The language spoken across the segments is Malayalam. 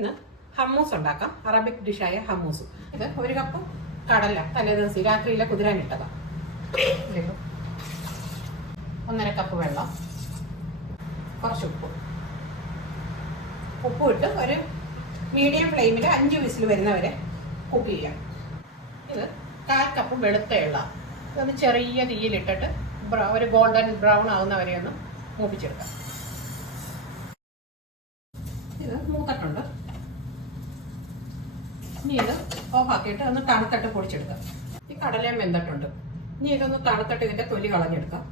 ഇന്ന് ഹമ്മൂസ് ഉണ്ടാക്കാം. അറബിക് ഡിഷായ ഹമ്മൂസ്. ഇത് 1 കപ്പ് കടല തലേദിവസം രാത്രിയിലെ കുതിരാനിട്ടതാണ്. 1.5 കപ്പ് വെള്ളം, കുറച്ച് ഉപ്പ് ഇട്ട് ഒരു മീഡിയം ഫ്ലെയിമിൽ 5 വിസിൽ വരുന്നവരെ കുക്ക് ചെയ്യാം. ഇത് 1/4 കപ്പ് വെളുത്ത എള്ള. ഇതൊന്ന് ചെറിയ തീയിലിട്ടിട്ട് ഒരു ഗോൾഡൻ ബ്രൗൺ ആകുന്നവരെ ഒന്ന് മൂപ്പിച്ചെടുക്കാം. ഇത് മൂത്തിട്ടുണ്ട്. ഇനി ഇത് ഓഫാക്കിയിട്ട് ഒന്ന് തണുത്തിട്ട് പൊടിച്ചെടുക്കാം. ഈ കടലയും വെന്തിട്ടുണ്ട്. ഇനി ഇതൊന്ന് തണുത്തിട്ട് ഇതിൻ്റെ തൊലി കളഞ്ഞെടുക്കാം.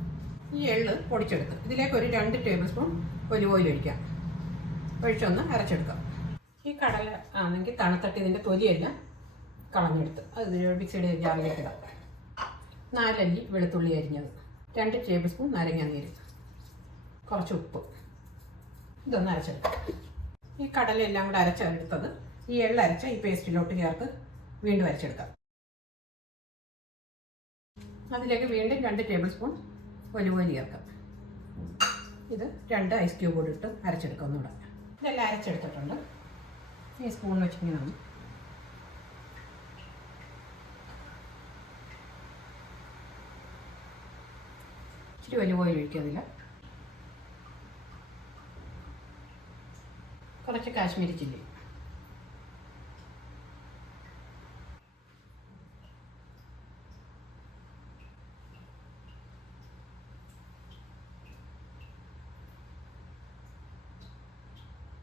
ഈ എള്ള് പൊടിച്ചെടുക്കാം. ഇതിലേക്ക് ഒരു 2 ടേബിൾ സ്പൂൺ ഒലിവ് ഓയിൽ ഒഴിക്കാം. ഒഴിച്ചൊന്ന് അരച്ചെടുക്കാം. ഈ കടല ആണെങ്കിൽ തണുത്തിട്ട് ഇതിൻ്റെ തൊലിയെല്ലാം കളഞ്ഞെടുത്ത് അത് മിക്സിയുടെ ജാറിലേക്ക് ഇടാം. 4 അല്ലി വെളുത്തുള്ളി അരിഞ്ഞത്, 2 ടേബിൾ സ്പൂൺ നാരങ്ങാനീര്, കുറച്ച് ഉപ്പ്. ഇതൊന്ന് അരച്ചെടുക്കാം. ഈ കടലെല്ലാം കൂടെ അരച്ചെടുത്തത് ഈ എള്ളരച്ച ഈ പേസ്റ്റിലോട്ട് ചേർത്ത് വീണ്ടും അരച്ചെടുക്കാം. അതിലേക്ക് വീണ്ടും 2 ടേബിൾ സ്പൂൺ ഒലിവ് ഓയിൽ ചേർക്കാം. ഇത് 2 ഐസ് ക്യൂബ് കൂടി ഇട്ട് അരച്ചെടുക്കാം. ഒന്നുകൂടെ ഇതെല്ലാം അരച്ചെടുത്തിട്ടുണ്ട്. ഈ സ്പൂൺ വെച്ചിങ്ങനെ ഇച്ചിരി ഒലിവ് ഓയിൽ ഒഴിക്കുന്നില്ല, കുറച്ച് കാശ്മീരി ചില്ലി.